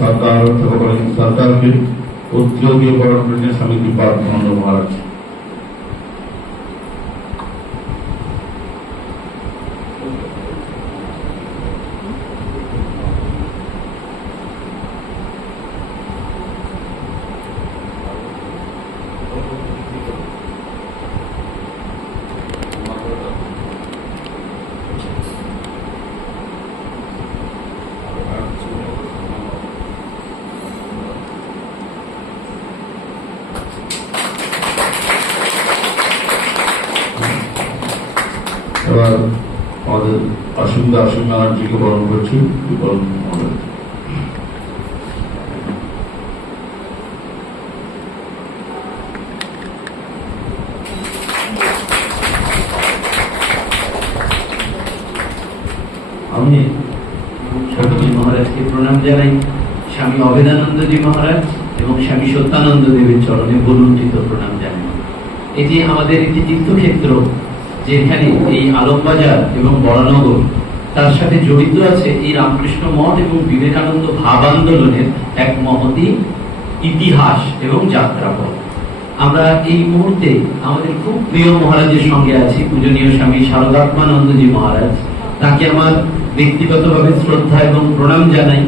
सरकार सरकार के उद्योगी बरण स्वामी कृपानंद महाराज। अश्विन बैनर्जी के बरण करছি আমি ছোটজি মহারাজকে প্রণাম জানাই। স্বামী অভেদানন্দ জি মহারাজ এবং স্বামী সত্যানন্দ দেবের চরণে বলুণ্ঠিত প্রণাম জানাই। এটি আমাদের একটি তীর্থক্ষেত্র, যেখানে এই আলমবাজার এবং বরানগর তার সাথে জড়িত আছে এই রামকৃষ্ণ মঠ এবং বিবেকানন্দ ভাব আন্দোলনের এক মহতি ইতিহাস এবং যাত্রাপথ। আমরা এই মুহূর্তে আমাদের খুব প্রিয় মহারাজের সঙ্গে আছি, পূজনীয় স্বামী শারদাত্মানন্দজি মহারাজ। তাকে আমার ব্যক্তিগতভাবে শ্রদ্ধা এবং প্রণাম জানাই।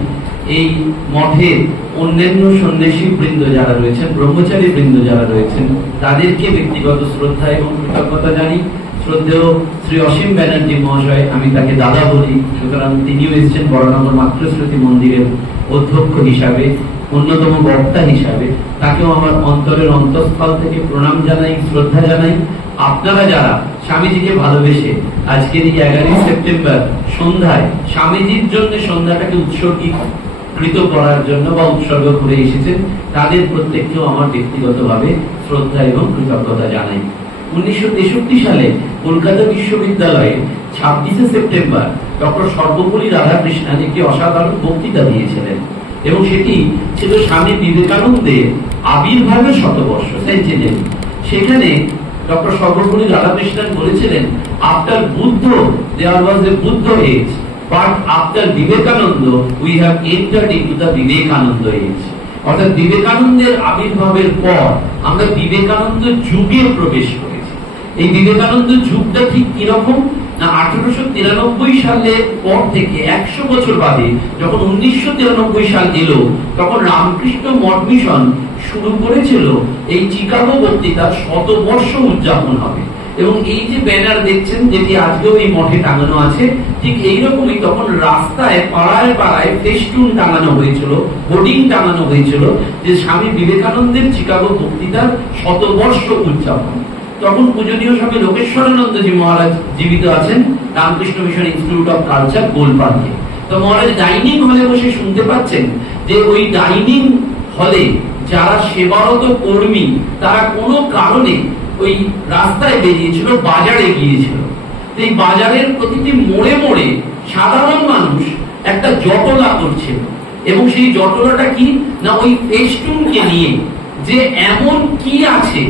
এই মঠের অন্যান্য সন্ন্যাসী বৃন্দ যারা রয়েছেন, ব্রহ্মচারী বৃন্দ যারা রয়েছেন, তাদেরকে ব্যক্তিগত শ্রদ্ধা এবং কৃতজ্ঞতা জানি। শ্রদ্ধেয় শ্রী অসীম ব্যানার্জি মহাশয়, আমি তাকে দাদা বলি, সুতরাং তিনিও এসেছেন বরানগর মাতৃশ্রুতি মন্দিরের অধ্যক্ষ হিসাবে, অন্যতম বক্তা হিসাবে। তাকেও আমার অন্তরের অন্তঃস্থল থেকে প্রণাম জানাই, শ্রদ্ধা জানাই। আপনারা যারা স্বামীজিকে ভালোবেসে আজকের এই 11 সেপ্টেম্বর সন্ধ্যায় স্বামীজির জন্য সন্ধ্যাটাকে উৎসর্গীকৃত করার জন্য বা উৎসর্গ করে এসেছেন, তাদের প্রত্যেককেও আমার ব্যক্তিগতভাবে শ্রদ্ধা এবং কৃতজ্ঞতা জানাই। 1963 সালে কলকাতা বিশ্ববিদ্যালয়ে 26 সেপ্টেম্বর ডক্টর সর্বপল্লী রাধাকৃষ্ণন একটি অসাধারণ বক্তৃতা দিয়েছিলেন এবং সেটি ছিল স্বামী বিবেকানন্দের আবির্ভাবের শতবর্ষ, সেঞ্চুরি। সেখানে ডক্টর সর্বপল্লী রাধাকৃষ্ণন বলেছিলেন, after Buddha there was a Buddha age, but after Vivekananda we have entered into the Vivekananda age. অর্থাৎ বিবেকানন্দের আবির্ভাবের পর আমরা বিবেকানন্দ যুগে প্রবেশ করেছি। এই বিবেকানন্দ যুগটা ঠিক কিরকম না, 1893 সালের পর থেকে 100 বছর বাদে যখন 1993 সাল এলো, তখন রামকৃষ্ণ মঠ মিশন শুরু করেছিল এই চিকাগো বক্তৃতার শতবর্ষ উদযাপন হবে। এবং এই যে ব্যানার দেখছেন, যেটি আজকেও এই মঠে টাঙানো আছে, ঠিক এইরকমই তখন রাস্তায় পাড়ায় পাড়ায় ফেস্টুন টাঙানো হয়েছিল, হোর্ডিং টাঙানো হয়েছিল যে স্বামী বিবেকানন্দের চিকাগো বক্তৃতার শতবর্ষ উদযাপন। তখন পূজনীয় স্বামী লোকেশ্বরানন্দজি মহারাজ জীবিত আছেন, Ramakrishna Mission Institute of Culture, গোলপার্কে। তো মহারাজ ডাইনিং হলে বসে শুনতে পাচ্ছেন যে ওই ডাইনিং হলে যারা সেবারত কর্মী তারা কোনো কারণে ওই রাস্তায় বেরিয়েছিল, বাজারে গিয়েছিল। এই বাজারের প্রতিটি মোড়ে মোড়ে সাধারণ মানুষ একটা জটলা করছিল এবং সেই জটলাটা কি না, ওই ফেস্টুনকে নিয়ে যে এমন কি আছে,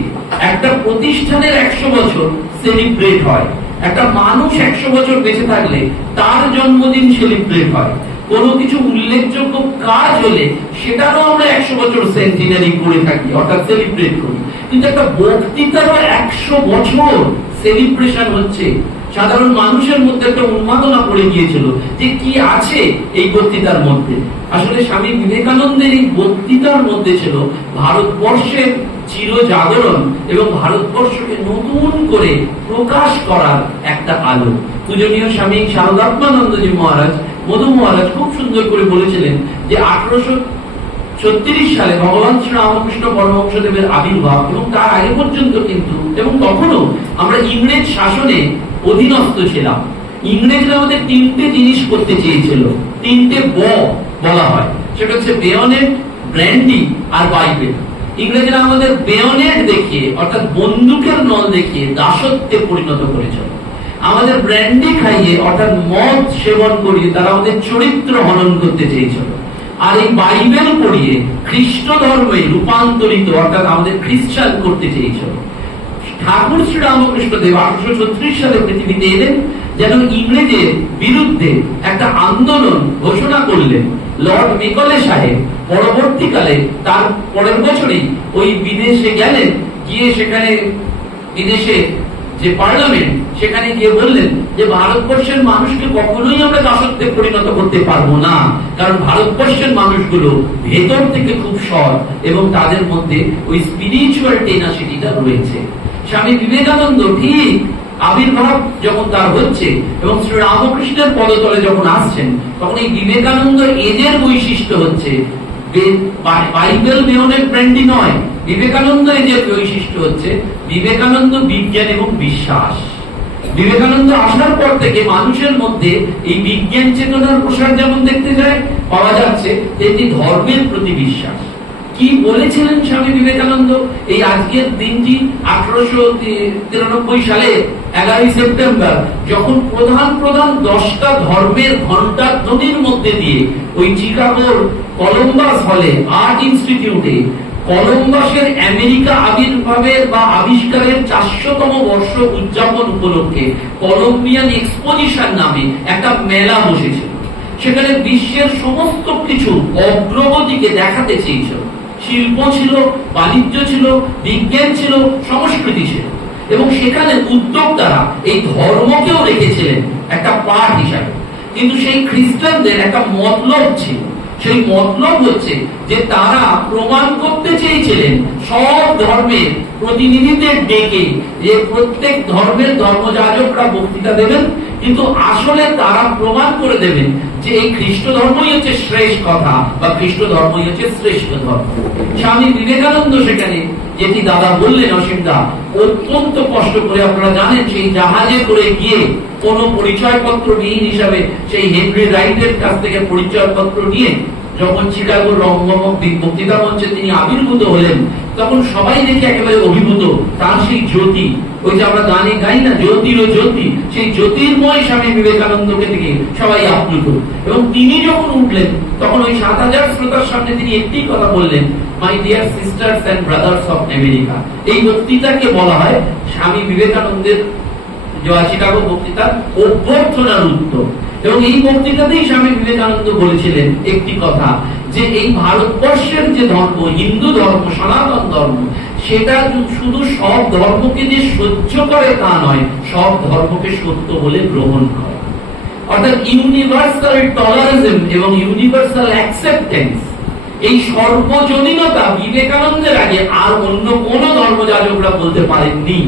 একটা প্রতিষ্ঠানের 100 বছর সেলিব্রেট হয়, একটা মানুষ 100 বছর বেঁচে থাকলে তার জন্মদিন সেলিব্রেট হয়, কোনো কিছু উল্লেখযোগ্য কাজ হলে সেটারও আমরা 100 বছর সেন্টিনারি করে থাকি, অর্থাৎ সেলিব্রেট করি। কিন্তু একটা বক্তৃতারও 100 বছর সেলিব্রেশন হচ্ছে। সাধারণ মানুষের মধ্যে একটা উন্মাদনা পড়ে গিয়েছিল যে কি আছে এই বক্তৃতার মধ্যে। আসলে স্বামী বিবেকানন্দের এই বক্তৃতার মধ্যে ছিল ভারতবর্ষের চির জাগরণ এবং ভারতবর্ষকে নতুন করে প্রকাশ করার একটা আলো। পূজনীয় স্বামী শারদাত্মানন্দজি মহারাজ, মধু মহারাজ খুব সুন্দর করে বলেছিলেন যে 1836 সালে ভগবান শ্রী রামকৃষ্ণ পরমহংসদেবের আবির্ভাব এবং তার আগে পর্যন্ত কিন্তু, এবং তখনও আমরা ইংরেজ শাসনে অধীনস্থ ছিলাম। ইংরেজরা আমাদের 3টে জিনিস করতে চেয়েছিল, 3টে বলা হয়, সেটা হচ্ছে বেয়নেট, ব্র্যান্ডি আর বাইবেল। ইংরেজরা আমাদের বেয়নেট দেখিয়ে, অর্থাৎ বন্দুকের নল দেখিয়ে দাসত্বে পরিণত করেছিল। আমাদের ব্র্যান্ডি খাইয়ে, অর্থাৎ মদ সেবন করিয়ে তারা আমাদের চরিত্র হনন করতে চেয়েছিল। আর এই বাইবেল পড়িয়ে খ্রিস্ট ধর্মে রূপান্তরিত, অর্থাৎ আমাদের খ্রিস্টান করতে চেয়েছিল। ঠাকুর শ্রী রামকৃষ্ণ দেব 1836 সালে পৃথিবীতে এলেন, যেন ইংরেজের বিরুদ্ধে একটা আন্দোলন ঘোষণা করলেন। লর্ড মেকলে সাহেব পরবর্তীকালে তার পরের বছরই ওই বিদেশে গেলেন, গিয়ে সেখানে বিদেশে যে পার্লামেন্ট সেখানে গিয়ে বললেন যে ভারতবর্ষের মানুষকে কখনোই আমরা দাসত্বে পরিণত করতে পারবো না, কারণ ভারতবর্ষের মানুষগুলো ভেতর থেকে খুব সৎ এবং তাদের মধ্যে ওই স্পিরিচুয়াল টেনাসিটিটা রয়েছে। স্বামী বিবেকানন্দ ঠিক আবির্ভাব যখন তার হচ্ছে এবং শ্রী রামকৃষ্ণের পদতলে যখন আসছেন, তখন এই বিবেকানন্দ এজের বৈশিষ্ট্য হচ্ছে বাইবেল মেয়নের ব্র্যান্ডি নয়, বিবেকানন্দ এজের বৈশিষ্ট্য হচ্ছে বিবেকানন্দ বিজ্ঞান এবং বিশ্বাস। বিবেকানন্দ আসার পর থেকে মানুষের মধ্যে এই বিজ্ঞান চেতনার প্রসার যেমন দেখতে যায় পাওয়া যাচ্ছে, তেমনি ধর্মের প্রতি বিশ্বাস। কি বলেছিলেন স্বামী বিবেকানন্দ এই আজকের দিনটি 1893 সালে 11 সেপ্টেম্বর, যখন প্রধান 10টা ধর্মের ঘণ্টার ধ্বনির মধ্যে দিয়ে ওই চিকাগোর কলম্বাস হলে আর্ট ইনস্টিটিউটে কলম্বাসের আমেরিকা আবির্ভাবের বা আবিষ্কারের 400তম বর্ষ উদযাপন উপলক্ষে কলম্বিয়ান এক্সপোজিশন নামে একটা মেলা বসেছিল। সেখানে বিশ্বের সমস্ত কিছু অগ্রগতিকে দেখাতে চেয়েছিল। শিল্প ছিল, বাণিজ্য ছিল, বিজ্ঞান ছিল, সংস্কৃতি ছিল, এবং সেখানে উদ্যোক্তারা এই ধর্মকেও রেখেছিলেন একটা পার্ট হিসাবে। কিন্তু সেই খ্রিস্টানদের একটা মতলব ছিল, সেই মতলব হচ্ছে যে তারা প্রমাণ করতে চেয়েছিলেন সব ধর্মের প্রতিনিধিদের ডেকে যে প্রত্যেক ধর্মের ধর্মযাজকরা বক্তৃতা দেবেন, কিন্তু আসলে তারা প্রমাণ করে দেবেন যে এই খ্রিস্ট ধর্মই হচ্ছে শ্রেষ্ঠ কথা বা খ্রিস্ট ধর্মই হচ্ছে শ্রেষ্ঠ ধর্ম। স্বামী বিবেকানন্দ সেখানে যেটি দাদা বললেন, অসীম দা, অত্যন্ত কষ্ট করে, আপনারা জানেন সেই জাহাজে করে গিয়ে কোন পরিচয়পত্র বিহীন হিসাবে সেই হেনরি রাইটের কাছ থেকে পরিচয়পত্র নিয়ে যখন চিকাগোর বক্তৃতা মঞ্চে তিনি আবির্ভূত হলেন, তখন সবাই দেখে একেবারে অভিভূত। তার সেই জ্যোতি, ওই যে আমরা গানে গাই না, জ্যোতির ও জ্যোতি, সেই জ্যোতির্ময় স্বামী বিবেকানন্দকে দেখে সবাই আপ্লুত। এবং তিনি যখন উঠলেন তখন ওই 7000 শ্রোতার সামনে তিনি একটি কথা বললেন, my dear sisters and brothers of America. এই বক্তৃতাকে বলা হয় স্বামী বিবেকানন্দের চিকাগো বক্তৃতার অভ্যর্থনার উত্তর। এবং এই বক্তৃতাতেই স্বামী বিবেকানন্দ বলেছিলেন একটি কথা, যে এই ভারতবর্ষের যে ধর্ম, হিন্দু ধর্ম, সনাতন ধর্ম, সেটা শুধু সব ধর্মকে যে সহ্য করে তা নয়, সব ধর্মকে সত্য বলে গ্রহণ করে। অর্থাৎ ইউনিভার্সাল টলারেন্স এবং ইউনিভার্সাল অ্যাকসেপ্টেন্স, এই সর্বজনীনতা বিবেকানন্দের আগে আর অন্য কোন ধর্মযাজকরা বলতে পারেননি।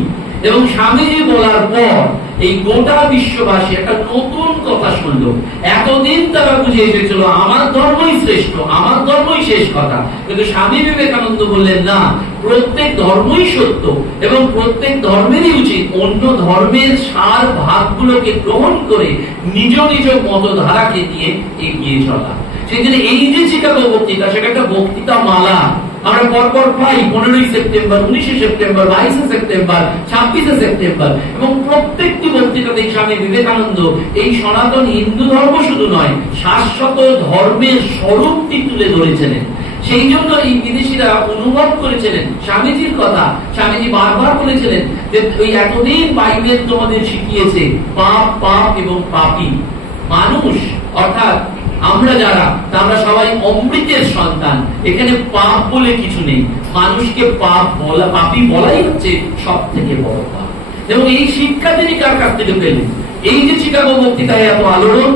এবং স্বামীজি বলার পর এই গোটা বিশ্ববাসী একটা নতুন কথা শুনলো। এতদিন তারা বুঝে এসেছিল আমার ধর্মই শ্রেষ্ঠ, আমার ধর্মই শেষ কথা, কিন্তু স্বামী বিবেকানন্দ বললেন না, প্রত্যেক ধর্মই সত্য এবং প্রত্যেক ধর্মেরই উচিত অন্য ধর্মের সার ভাগগুলোকে গ্রহণ করে নিজ নিজ মতধারাকে নিয়ে এগিয়ে চলা। সেই জন্য এই যে চিকাগো বক্তৃতা, সেটা একটা বক্তৃতা মালা আমরা পরপর পাই। 15 সেপ্টেম্বর, 19 সেপ্টেম্বর, 22 সেপ্টেম্বর, 26 সেপ্টেম্বর, এবং প্রত্যেকটি বক্তৃতাতে স্বামী বিবেকানন্দ এই সনাতন হিন্দু ধর্ম শুধু নয়, শাশ্বত ধর্মের স্বরূপটি তুলে ধরেছিলেন। সেই জন্য এই বিদেশিরা অনুভব করেছিলেন স্বামীজির কথা। স্বামীজি বারবার বলেছিলেন যে ওই এতদিন বাইবেল তোমাদের শিখিয়েছে পাপ, পাপ এবং পাপী মানুষ, অর্থাৎ আমরা যারা, আমরা সবাই অমৃতের সন্তান। এখানে পাপ বলে কিছু নেই, মানুষকে পাপ বলা, পাপী বলাই হচ্ছে সব থেকে বড় পাপ। এবং এই শিক্ষা তিনি কার কাছ থেকে পেলেন? এই যে চিকাগো বক্তৃতায় এত আলোড়ন,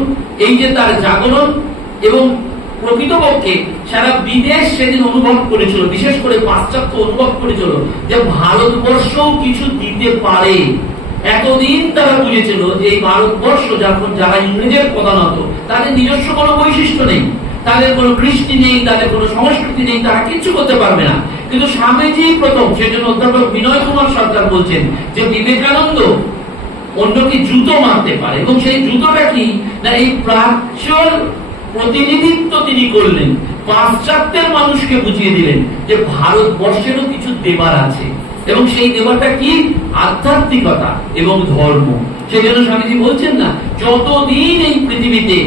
এই যে তার জাগরণ, এবং প্রকৃতপক্ষে সারা বিদেশ সেদিন অনুভব করেছিল, বিশেষ করে পাশ্চাত্য অনুভব করেছিল যে ভারতবর্ষও কিছু দিতে পারে। এতদিন তারা বুঝেছিল যে এই ভারতবর্ষ যখন যারা ইংরেজের প্রধানত, তাদের নিজস্ব কোনো বৈশিষ্ট্য নেই, তাদের কোনো কৃষ্টি নেই, তাদের কোনো সংস্কৃতি নেই, তারা কিচ্ছু করতে পারবে না। কিন্তু স্বামীজি প্রথম, সেজন্য অধ্যাপক বিনয় কুমার সরকার বলছেন যে বিবেকানন্দ অন্যকে জুতো মারতে পারে, এবং সেই জুতোটা কি না, এই প্রাচ্যর প্রতিনিধিত্ব তিনি করলেন, পাশ্চাত্যের মানুষকে বুঝিয়ে দিলেন যে ভারতবর্ষেরও কিছু দেবার আছে, এবং সেই দেবাটা কি? আধ্যাত্মিকতা এবং ধর্ম। সেজন্য স্বামীজি বলছেন না, যতদিন এই পৃথিবীতে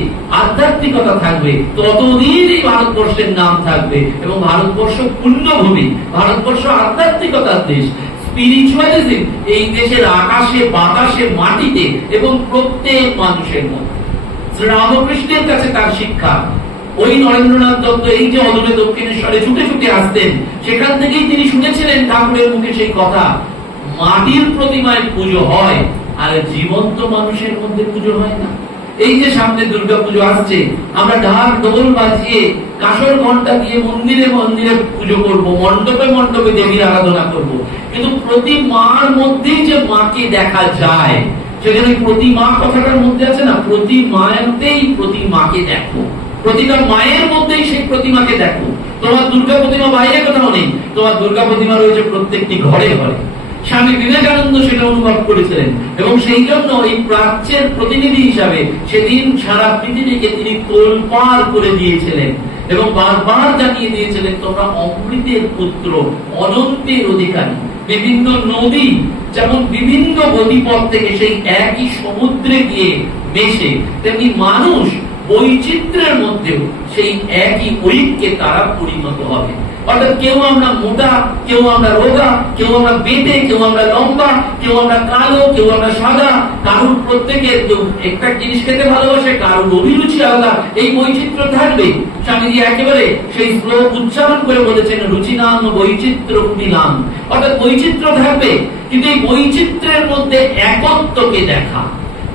আধ্যাত্মিকতা থাকবে ততদিন এই ভারতবর্ষের নাম থাকবে, এবং ভারতবর্ষ পুণ্যভূমি, ভারতবর্ষ আধ্যাত্মিকতার দেশ। স্পিরিচুয়ালিজম এই দেশের আকাশে, বাতাসে, মাটিতে এবং প্রত্যেক মানুষের মধ্যে। শ্রী রামকৃষ্ণের কাছে তার শিক্ষা, ওই নরেন্দ্রনাথ দত্ত এই যে অদূরে দক্ষিণেশ্বরে ছুটে ছুটে আসতেন, সেখান থেকেই তিনি শুনেছিলেন ঠাকুরের মুখে সেই কথা, মাটির প্রতিমায় পুজো হয় আর জীবন্ত মানুষের মধ্যে পুজো হয় না। এই যে সামনে দুর্গাপুজো আসছে, আমরা ঢাক ঢোল বাজিয়ে কাঁসর ঘন্টা দিয়ে মন্দিরে মন্দিরে পুজো করব, মণ্ডপে মণ্ডপে দেবীর আরাধনা করব, কিন্তু প্রতি মার মধ্যেই যে মাকে দেখা যায়, সেখানে প্রতি মা কথাটার মধ্যে আছে না, প্রতি মায়াতেই প্রতি মাকে দেখো, প্রতিটা মায়ের মধ্যেই সেই প্রতিমাকে দেখো। তোমার দুর্গা প্রতিমা বাইরে কোথাও নেই, তোমার দুর্গা প্রতিমা রয়েছে প্রত্যেকটি ঘরে ঘরে। স্বামী বিবেকানন্দ সেটা অনুভব করেছিলেন এবং সেই জন্য এই প্রাচ্যের প্রতিনিধি হিসাবে সেদিন সারা পৃথিবীকে তিনি তোলপাড় করে দিয়েছিলেন এবং বারবার জানিয়ে দিয়েছিলেন, তোমরা অমৃতের পুত্র, অনন্তের অধিকারী। বিভিন্ন নদী যেমন বিভিন্ন গতিপথ থেকে সেই একই সমুদ্রে গিয়ে মেশে, তেমনি মানুষ বৈচিত্র্যের মধ্যেও সেই একই ঐক্যে তারা পরিণত হবে। অর্থাৎ কেউ আমরা মোটা, কেউ আমরা রোগা, কেউ আমরা বেটে, কেউ আমরা লম্বা, কেউ আমরা কালো, কেউ আমরা সাদা, কারুর প্রত্যেকের একটা জিনিস খেতে ভালোবাসে, কারুর অভিরুচি আলাদা, এই বৈচিত্র্য থাকবে। স্বামীজি একেবারে সেই শ্লোক উচ্চারণ করে বলেছেন, রুচিনাম বৈচিত্র্য কুটিনাম, অর্থাৎ বৈচিত্র্য থাকবে, কিন্তু এই বৈচিত্র্যের মধ্যে একত্বকে দেখা,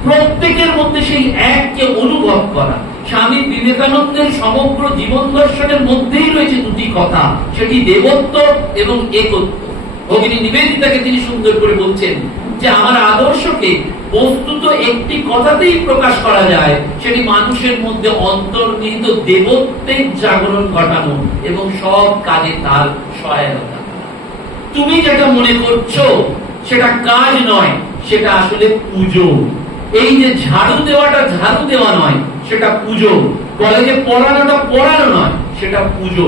প্রত্যেকের মধ্যে সেই এককে অনুভব করা। স্বামী বিবেকানন্দের সমগ্র জীবন দর্শনের মধ্যেই রয়েছে দুটি কথা, সেটি দেবত্ব এবং একত্ব। ভগিনী নিবেদিতাকে তিনি সুন্দর করে বলছেন যে আমার আদর্শকে বস্তুত একটি কথাতেই প্রকাশ করা যায়, সেটি মানুষের মধ্যে অন্তর্নিহিত দেবত্বের জাগরণ ঘটানো এবং সব কাজে তার সহায়তা। তুমি যেটা মনে করছো সেটা কাজ নয়, সেটা আসলে পুজো। এই যে ঝাড়ু দেওয়াটা ঝাড়ু দেওয়া নয়, সেটা পুজো। কলেজে পড়ানোটা পড়ানো নয়, সেটা পুজো।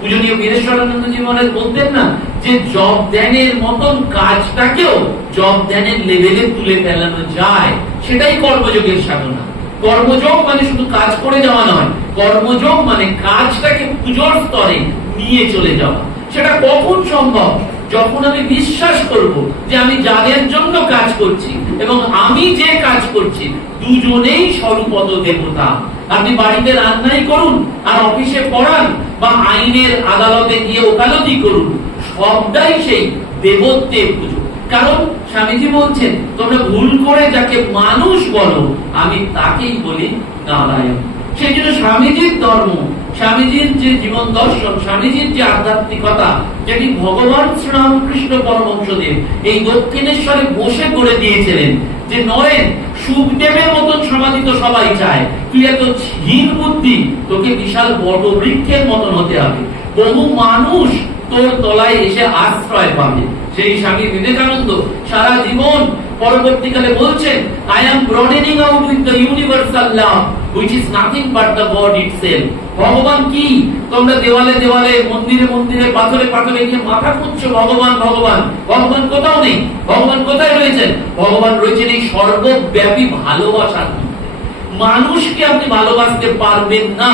পূজনীয় বীরেশ্বরানন্দজি মহারাজ বলতেন না যে জব ধ্যানের মতন কাজটাকেও জব ধ্যানের লেভেলে তুলে ফেলানো যায়, সেটাই কর্মযোগের সাধনা। কর্মযোগ মানে শুধু কাজ করে যাওয়া নয়, কর্মযোগ মানে কাজটাকে পুজোর স্তরে নিয়ে চলে যাওয়া। সেটা কখন সম্ভব? যখন আমি বিশ্বাস করব যে আমি যাদের জন্য কাজ করছি এবং আমি যে কাজ করছি দুজনেই স্বরূপত দেবতা। আপনি বাড়িতে রান্নাই করুন আর অফিসে পড়ান বা আইনের আদালতে গিয়ে ওকালতি করুন, সবটাই সেই দেবত্বের পুজো। কারণ স্বামীজি বলছেন, তোমরা ভুল করে যাকে মানুষ বলো আমি তাকেই বলি নারায়ণ। সেই জন্য স্বামীজির ধর্ম, স্বামীজির যে জীবন দর্শন, স্বামীজির যে আধ্যাত্মিকতা, যেটি ভগবান শ্রীরামকৃষ্ণ পরমহংসদেব এই দক্ষিণেশ্বরে বসে করে দিয়েছিলেন, যে নরেন সুখদেবের মতন সমাধি তো সবাই চায়, তুই এত হীন বুদ্ধি, তোকে বিশাল বড় বৃক্ষের মতন হতে হবে, বহু মানুষ তোর তলায় এসে আশ্রয় পাবে। সেই স্বামী বিবেকানন্দ সারা জীবন পরবর্তীকালে বলছেন, I am broadening out with the universal love which is nothing but the God itself. ভগবান কি? তোমরা দেওয়ালে দেওয়ালে, মন্দিরে মন্দিরে, পাথরে পাথরে গিয়ে মাথা খুঁজছো ভগবান ভগবান, ভগবান কোথাও নেই। ভগবান কোথায় রয়েছেন? ভগবান রয়েছেন এই সর্বব্যাপী ভালোবাসার মধ্যে। মানুষকে আপনি ভালোবাসতে পারবেন না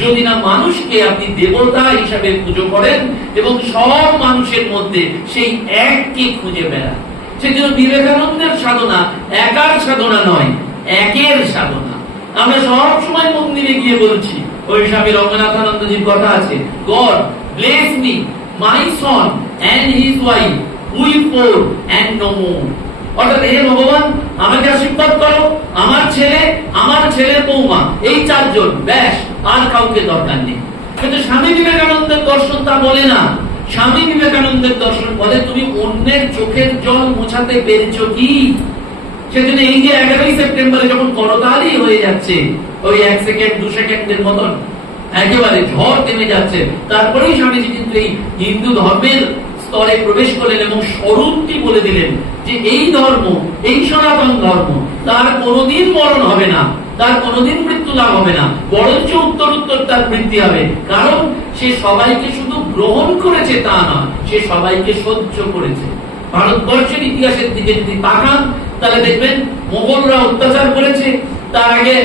যদি না মানুষকে আপনি দেবতা হিসাবে পুজো করেন এবং সব মানুষের মধ্যে সেই এককে খুঁজে বেড়ান। সেজন্য বিবেকানন্দের সাধনা একার সাধনা নয়, একের সাধনা। আমরা সব সময় মন্দিরে গিয়ে বলছি, ওই স্বামী রঙ্গনাথানন্দজির কথা আছে, God bless me, my son and his wife, we four and no more. অর্থাৎ হে ভগবান আমাকে আশীর্বাদ করো, আমার ছেলে, আমার ছেলের বৌমা, এই চারজন, ব্যাস, আর কাউকে দরকার নেই। কিন্তু স্বামী বিবেকানন্দের দর্শন তা বলে না। স্বামী বিবেকানন্দের দর্শন বলে, তুমি অন্যের চোখের জল মোছাতে পেরেছো কি? সেজন্য এই যে 11ই সেপ্টেম্বরে যখন করতালি হয়ে যাচ্ছে, ওই 1 সেকেন্ড 2 সেকেন্ডের মতন একেবারে ঝড় থেমে যাচ্ছে, তারপরেই স্বামীজি কিন্তু এই হিন্দু ধর্মের স্তরে প্রবেশ করলেন এবং স্বরূপটি বলে দিলেন যে এই ধর্ম, এই সনাতন ধর্ম, তার কোনোদিন মরণ হবে না, তার কোনোদিন মৃত্যু লাভ হবে না, বরঞ্চ উত্তর উত্তর তার বৃদ্ধি হবে। কারণ সে সবাইকে শুধু গ্রহণ করেছে তা নয়, সে সবাইকে সহ্য করেছে। ভারতবর্ষের ইতিহাসের দিকে যদি তাকান তাহলে দেখবেন মোগলরা অত্যাচার করেছে, তার আগে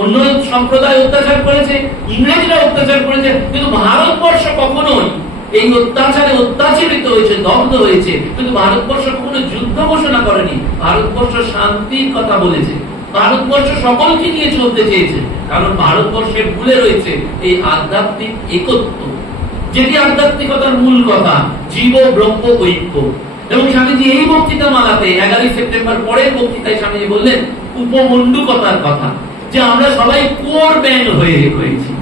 অন্য সম্প্রদায় অত্যাচার করেছে, ইংরেজরা অত্যাচার করেছে, কিন্তু ভারতবর্ষ কখনোই এই অত্যাচারে অত্যাচারিত হয়েছে, দগ্ধ হয়েছে, কিন্তু ভারতবর্ষ কখনো যুদ্ধ ঘোষণা করেনি। ভারতবর্ষ শান্তির কথা বলেছে। ভারতবর্ষ সকলকে নিয়ে চলতে চেয়েছে, কারণ ভারতবর্ষের মূলে রয়েছে এই আধ্যাত্মিক একত্ব, যেটি আধ্যাত্মিকতার মূল কথা, জীব ব্রহ্ম ঐক্য। এবং স্বামীজি এই বক্তৃতা মালাতে 11 সেপ্টেম্বর পরের বক্তৃতায় স্বামীজি বললেন উপমণ্ডুকতার কথা, যে আমরা সবাই কোর ব্যাং হয়ে হয়েছি।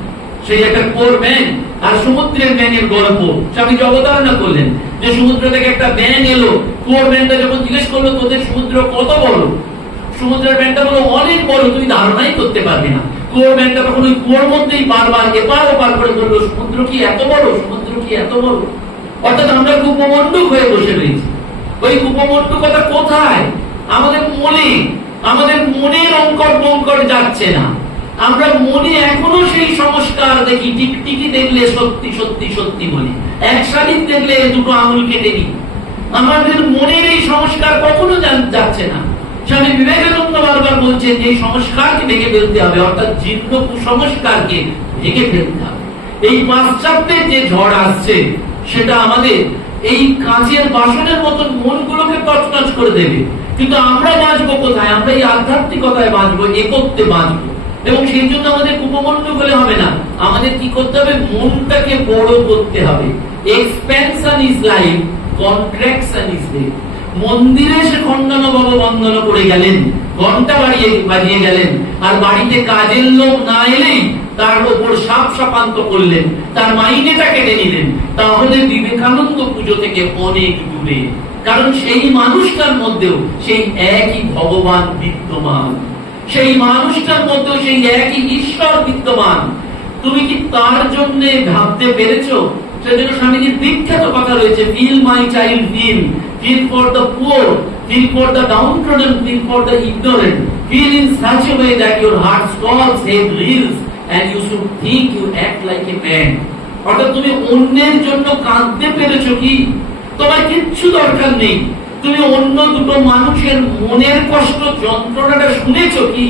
সেই একটা কোর ব্যাং আর সমুদ্রের ব্যাঙের গল্প স্বামীজি অবতারণা করলেন, যে সমুদ্র থেকে একটা ব্যাং এলো, কোর ব্যাংটা যখন জিজ্ঞেস করলো তোদের সমুদ্র কত বড়, সমুদ্রের ব্যাংটা বলল অনেক বড়, তুমি ধারণাই করতে পারবে না। কোর ব্যাংটা তখন ওই কুয়োর মধ্যেই বারবার এপার ওপার করে বললো সমুদ্র কি এত বড়, সমুদ্র কি এত বড়। অর্থাৎ আমরা উপমণ্ডুক হয়ে বসে রয়েছি। ওই উপমণ্ডুকতা কোথায়? আমাদের মনে, আমাদের মনের অঙ্কর বঙ্কর যাচ্ছে না। আমরা মনে এখনো সেই সংস্কার দেখি, টিকটিকি দেখলে সত্যি সত্যি সত্যি বলি, এক শালিক দেখলে দুটো আঙুল কেটে নিই। আমাদের মনের এই সংস্কার কখনো যাচ্ছে না। স্বামী বিবেকানন্দ বারবার বলছেন যে এই সংস্কারকে ভেঙে ফেলতে হবে, অর্থাৎ জীর্ণ কুসংস্কারকে ভেঙে ফেলতে হবে। এই পাশ্চাত্যের যে ঝড় আসছে সেটা আমাদের এই কাঁচের বাসনের মতন মনগুলোকে তছনছ করে দেবে, কিন্তু আমরা বাঁচবো কোথায়? আমরা এই আধ্যাত্মিকতায় বাঁচবো, একত্বে বাঁচবো। এবং সেই জন্য আমাদের উপমণ্ডল হলে হবে না, আমাদের কি করতে হবে? মনটাকে বড় করতে হবে। Expansion is life, contraction is death. মন্দিরে সে খণ্ডন বাবা বন্দনা করে গেলেন, ঘন্টা বাজিয়ে গেলেন, আর বাড়িতে কাজের লোক না এলেই তার উপর সাপ সাপান্ত করলেন, তার মাইনেটা কেটে নিলেন, তাহলে বিবেকানন্দ পুজো থেকে অনেক দূরে। কারণ সেই মানুষটার মধ্যেও সেই একই ভগবান বিদ্যমান, সেই মানুষটার মধ্যেও সেই একই ঈশ্বর বিদ্যমান। তুমি কি তার জন্য ভাবতে পেরেছো? সেজন্য স্বামীজির বিখ্যাত কথা রয়েছে, feel my child feel, feel for the poor, feel for the downtrodden, feel for the ignorant, feel in such a way that your heart stalls, head reels, and you should think you act like a man. অর্থাৎ তুমি অন্যের জন্য কাঁদতে পেরেছো কি? তোমার কিচ্ছু দরকার নেই। তুমি অন্য দুটো মানুষের মনের কষ্ট যন্ত্রণাটা শুনেছো কি?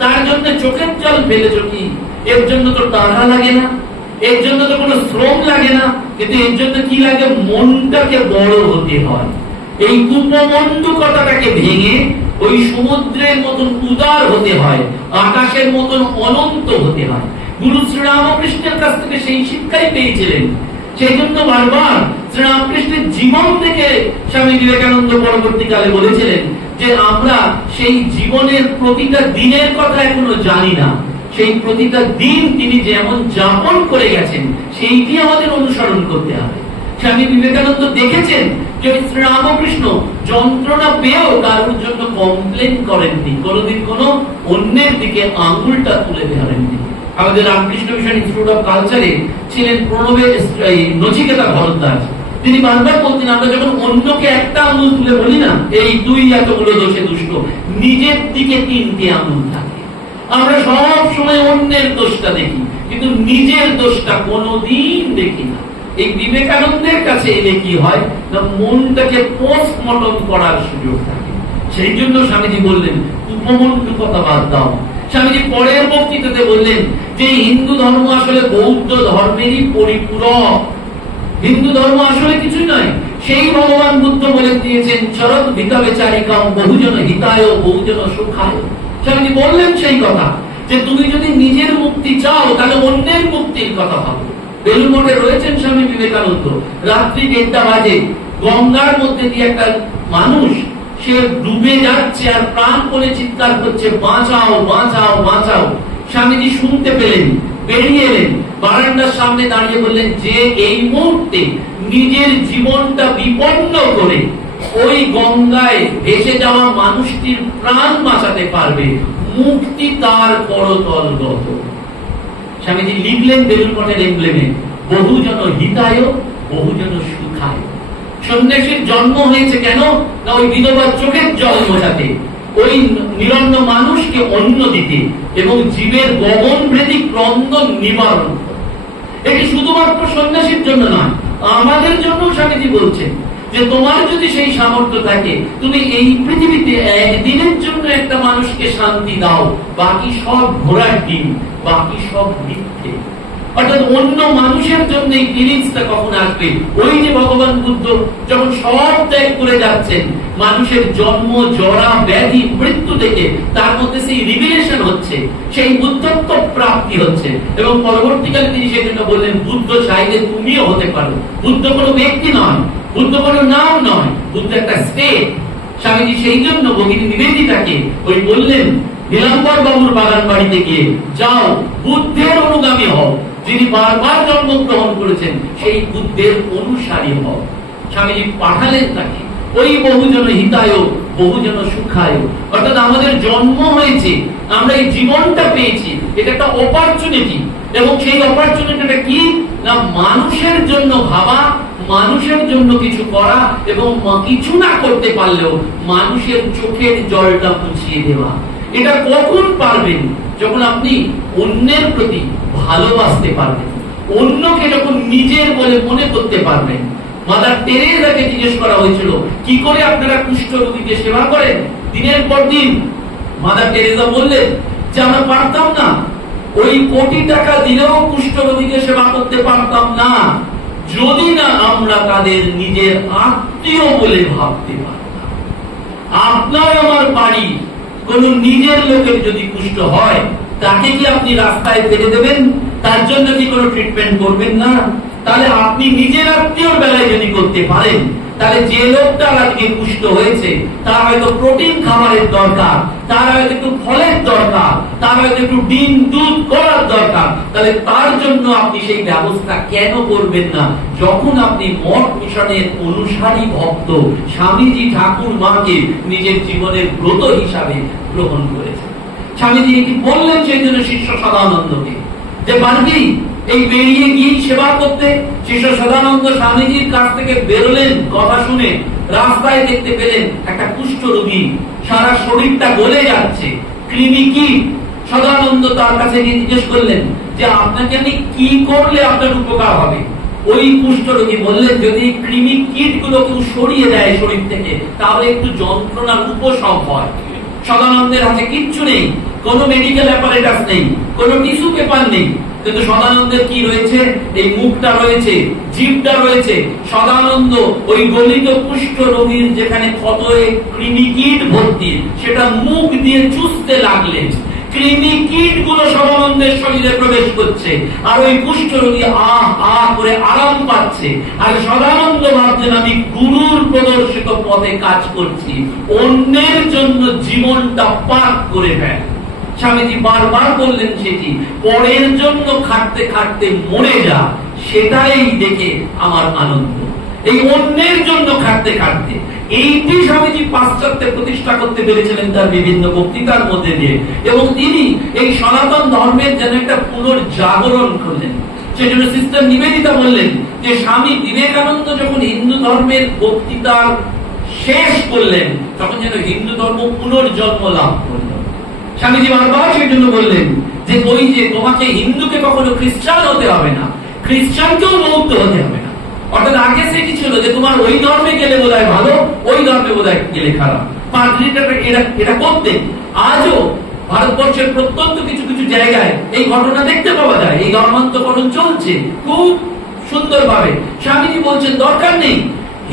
তার জন্য চোখের জল ফেলেছো কি? এর জন্য তো টাকা লাগে না, এর জন্য তো কোনো শ্রম লাগে না, কিন্তু এর জন্য কি লাগে? মনটাকে বড় হতে হয়। এই উপমণ্ডুকতাটাকে ভেঙে ওই সমুদ্রের মতন উদার হতে হয়, আকাশের মতন অনন্ত হতে হয়। গুরু শ্রীরামকৃষ্ণের কাছ থেকে সেই শিক্ষাই পেয়েছিলেন। সেই জন্য বারবার শ্রীরামকৃষ্ণের জীবন থেকে স্বামী বিবেকানন্দ পরবর্তীকালে বলেছিলেন যে আমরা সেই জীবনের প্রতিটা দিনের কথা এখনো জানি না, সেই প্রতিটা দিন তিনি যেমন যাপন করে গেছেন সেইটি আমাদের অনুসরণ করতে হবে। স্বামী বিবেকানন্দ দেখেছেন যে শ্রীরামকৃষ্ণ যন্ত্রণা পেয়েও কারোর জন্য কমপ্লেন করেননি, কোনদিন কোনো অন্যের দিকে আঙুলটা তুলে ধরেননি। আমাদের রামকৃষ্ণ মিশন ইনস্টিটিউট অফ কালচারে ছিলেন প্রণবের নচিকেতা ভরদ্বাজ। তিনি বারবার বলতেন, আমরা যখন অন্যকে একটা আঙুল তুলে বলি না, এই তুই এতগুলো দোষে দুষ্ট, নিজের দিকে 3টে আঙুল থাকে। আমরা সব সময় অন্যের দোষটা দেখি, কিন্তু নিজের দোষটা কোনোদিন দেখি না। এই বিবেকানন্দের কাছে এলে কি হয় না, মনটাকে পোস্টমর্টম করার সুযোগ থাকে। সেই জন্য স্বামীজি বললেন উপমণ্ডুকতা বাদ দাও। স্বামীজি পরের বক্তৃতাতে বললেন যে হিন্দু ধর্ম আসলে বৌদ্ধ ধর্মেরই পরিপূরক। হিন্দু ধর্ম আসলে কিছুই নয়। সেই ভগবান বুদ্ধ বলে দিয়েছেন চরৎ ভিতবেচারিকাম বহুজন হিতায় বহুজন সুখায়। স্বামীজি বললেন সেই কথা যে তুমি যদি নিজের মুক্তি চাও তাহলে অন্যের মুক্তির কথা ভাবো। বেলুড় মঠে রয়েছেন স্বামী বিবেকানন্দ, রাত্রি 1টা বাজে, গঙ্গার মধ্যে দিয়ে একটা মানুষ সে ডুবে যাচ্ছে আর প্রাণপণে চিৎকার করছে, বাঁচাও বাঁচাও বাঁচাও। স্বামীজি শুনতে পেলেন, বেরিয়ে এলেন, বারান্দার সামনে দাঁড়িয়ে বললেন যে এই মুহূর্তে নিজের জীবনটা বিপন্ন করে ওই গঙ্গায় ভেসে যাওয়া মানুষটির প্রাণ বাঁচাতে পারবে, মুক্তি তার করতলগত। স্বামীজি লিখলেন বেলুড় মঠের এমব্লেমে, বহুজন হিতায় বহুজন সুখায়। সন্ন্যাসীর জন্ম হয়েছে কেন না ওই বিধবার চোখের জল মোছাতে, ওই নিরন্ন মানুষকে অন্ন দিতে এবং জীবের গগন ভেদী ক্রন্দন নিবারণ। এটি শুধুমাত্র সন্ন্যাসীর জন্য নয়, আমাদের জন্য স্বামীজি বলছেন যে তোমার যদি সেই সামর্থ্য থাকে তুমি এই পৃথিবীতে একদিনের জন্য একটা মানুষকে শান্তি দাও, বাকি সব ঘোড়ার ডিম, বাকি সব মিথ্যে। অর্থাৎ অন্য মানুষের জন্য এই ফিলিংসটা কখন আসবে? ওই যে ভগবান বুদ্ধ যখন সব ত্যাগ করে যাচ্ছেন, মানুষের জন্ম, জরা, ব্যাধি, মৃত্যু থেকে তার মধ্যে সেই রিভিলেশন হচ্ছে, সেই বুদ্ধত্ব প্রাপ্তি হচ্ছে, এবং পরবর্তীকালে তিনি সেই জন্য বললেন, বুদ্ধ চাইলে তুমিও হতে পারো। বুদ্ধ কোনো ব্যক্তি নয়, বুদ্ধ কোনো নাম নয়, বুদ্ধ একটা স্টেট। স্বামীজি সেই জন্য ভগিনী নিবেদিতাকে ওই বললেন, নীলাম্বর বাবুর বাগান বাড়িতে গিয়ে, যাও বুদ্ধের অনুগামী হও, যিনি বারবার জন্মগ্রহণ করেছেন সেই বুদ্ধের অনুসারী হও। স্বামীজি পাঠালেন তাকে। ওই বহুজন হিতায় বহুজন সুখায়, অর্থাৎ আমাদের জন্ম হয়েছে, আমরা এই জীবনটা পেয়েছি, এটা একটা অপরচুনিটি। এবং সেই অপরচুনিটিটা কি না, মানুষের জন্য ভাবা, মানুষের জন্য কিছু করা, এবং কিছু না করতে পারলেও মানুষের চোখের জলটা মুছিয়ে দেওয়া। এটা কখন পারবেন? যখন আপনি অন্যের প্রতি ভালোবাসতে পারবেন, অন্যকে যখন নিজের বলে মনে করতে পারবেন। মাদার টেরেসাকে জিজ্ঞেস করা হয়েছিল, কি করে আপনারা কুষ্ঠ রোগীকে সেবা করেন দিনের পর দিন? মাদার টেরেসা বললেন যে আমরা পারতাম না, ওই কোটি টাকা দিলেও কুষ্ঠ রোগীকে সেবা করতে পারতাম না, যদি না আমরা তাদের নিজের আত্মীয় বলে ভাবতে পারতাম। আপনার আমার বাড়ি কোন নিজের লোকের যদি কুষ্ঠ হয়, তাকে কি আপনি রাস্তায় ফেলে দেবেন? তার জন্য কি কোনো ট্রিটমেন্ট করবেন না? তাহলে আপনি নিজের আত্মীয়র বেলায় যদি করতে পারেন, তাহলে যে লোকটা আজকে কুষ্ঠ হয়েছে, তার হয়তো প্রোটিন খাবারের দরকার, তার হয়তো একটু ফলের দরকার, তার হয়তো একটু ডিম দুধ করার দরকার, তাহলে তার জন্য আপনি সেই ব্যবস্থা কেন করবেন না? যখন আপনি মঠ মিশনের অনুসারী ভক্ত স্বামীজি ঠাকুর মাকে নিজের জীবনের ব্রত হিসাবে গ্রহণ করেছেন। স্বামীজি এটি বললেন সেই জন্য শিষ্য সদানন্দকে, যে পারবি এই বেরিয়ে গিয়ে সেবা করতে। শিষ্য সদানন্দ স্বামীজির কাছ থেকে বেরোলেন, কথা শুনে রাস্তায় দেখতে পেলেন একটা কুষ্ঠ রোগী, সারা শরীরটা গলে যাচ্ছে, কৃমি কীট। সদানন্দ তার কাছে গিয়ে জিজ্ঞেস করলেন যে আপনাকে আমি কি করলে আপনার উপকার হবে? ওই কুষ্ঠ রোগী বললেন, যদি কৃমি কীট গুলো কেউ সরিয়ে দেয় শরীর থেকে, তাহলে একটু যন্ত্রণার উপশম হয়। সদানন্দের হাতে কিচ্ছু নেই, কোন মেডিকেল অ্যাপারেটাস নেই, কোন টিস্যু পেপার নেই, কিন্তু সদানন্দের কি রয়েছে? এই মুখটা রয়েছে, জিভটা রয়েছে। সদানন্দ ওই গলিত কুষ্ঠ রোগীর যেখানে কত কৃমি কীট ভর্তি, সেটা মুখ দিয়ে চুষতে লাগলেন। কৃমি কীট গুলো সদানন্দের শরীরে প্রবেশ করছে, আর ওই কুষ্ঠ রোগী আহ আহ করে আরাম পাচ্ছে। আর সদানন্দ ভাবছেন, আমি গুরুর প্রদর্শিত পথে কাজ করছি, অন্যের জন্য জীবনটা পাক করে ফেল। স্বামীজি বারবার বললেন, সেটি পরের জন্য খাটতে খাটতে মরে যা, সেটাই দেখে আমার আনন্দ। এই অন্যের জন্য খাটতে খাটতে, এইটি স্বামীজি পাশ্চাত্যে প্রতিষ্ঠা করতে পেরেছিলেন তার বিভিন্ন বক্তৃতার মধ্যে দিয়ে। এবং তিনি এই সনাতন ধর্মের যেন একটা পুনর্জাগরণ করলেন। সেজন্য সিস্টার নিবেদিতা বললেন যে স্বামী বিবেকানন্দ যখন হিন্দু ধর্মের বক্তৃতা শেষ করলেন, তখন যেন হিন্দু ধর্ম পুনর্জন্ম লাভ করল। স্বামীজি বারবার সেই জন্য বললেন যে ওই যে তোমাকে হিন্দুকে কখনো খ্রিস্টান হতে হবে না, খ্রিস্টানকেও বৌদ্ধ হতে হবে না। অর্থাৎ আগে সেটি ছিল যে তোমার ওই ধর্মে গেলে বোধহয় ভালো, ওই ধর্মে বোধহয় গেলে খারাপ। পাদ্রীরা এটা করতেন। আজও ভারতবর্ষের প্রত্যন্ত কিছু কিছু জায়গায় এই ঘটনা দেখতে পাওয়া যায়। এই ধর্মান্তকরণ চলছে খুব সুন্দরভাবে। স্বামীজি বলছেন দরকার নেই,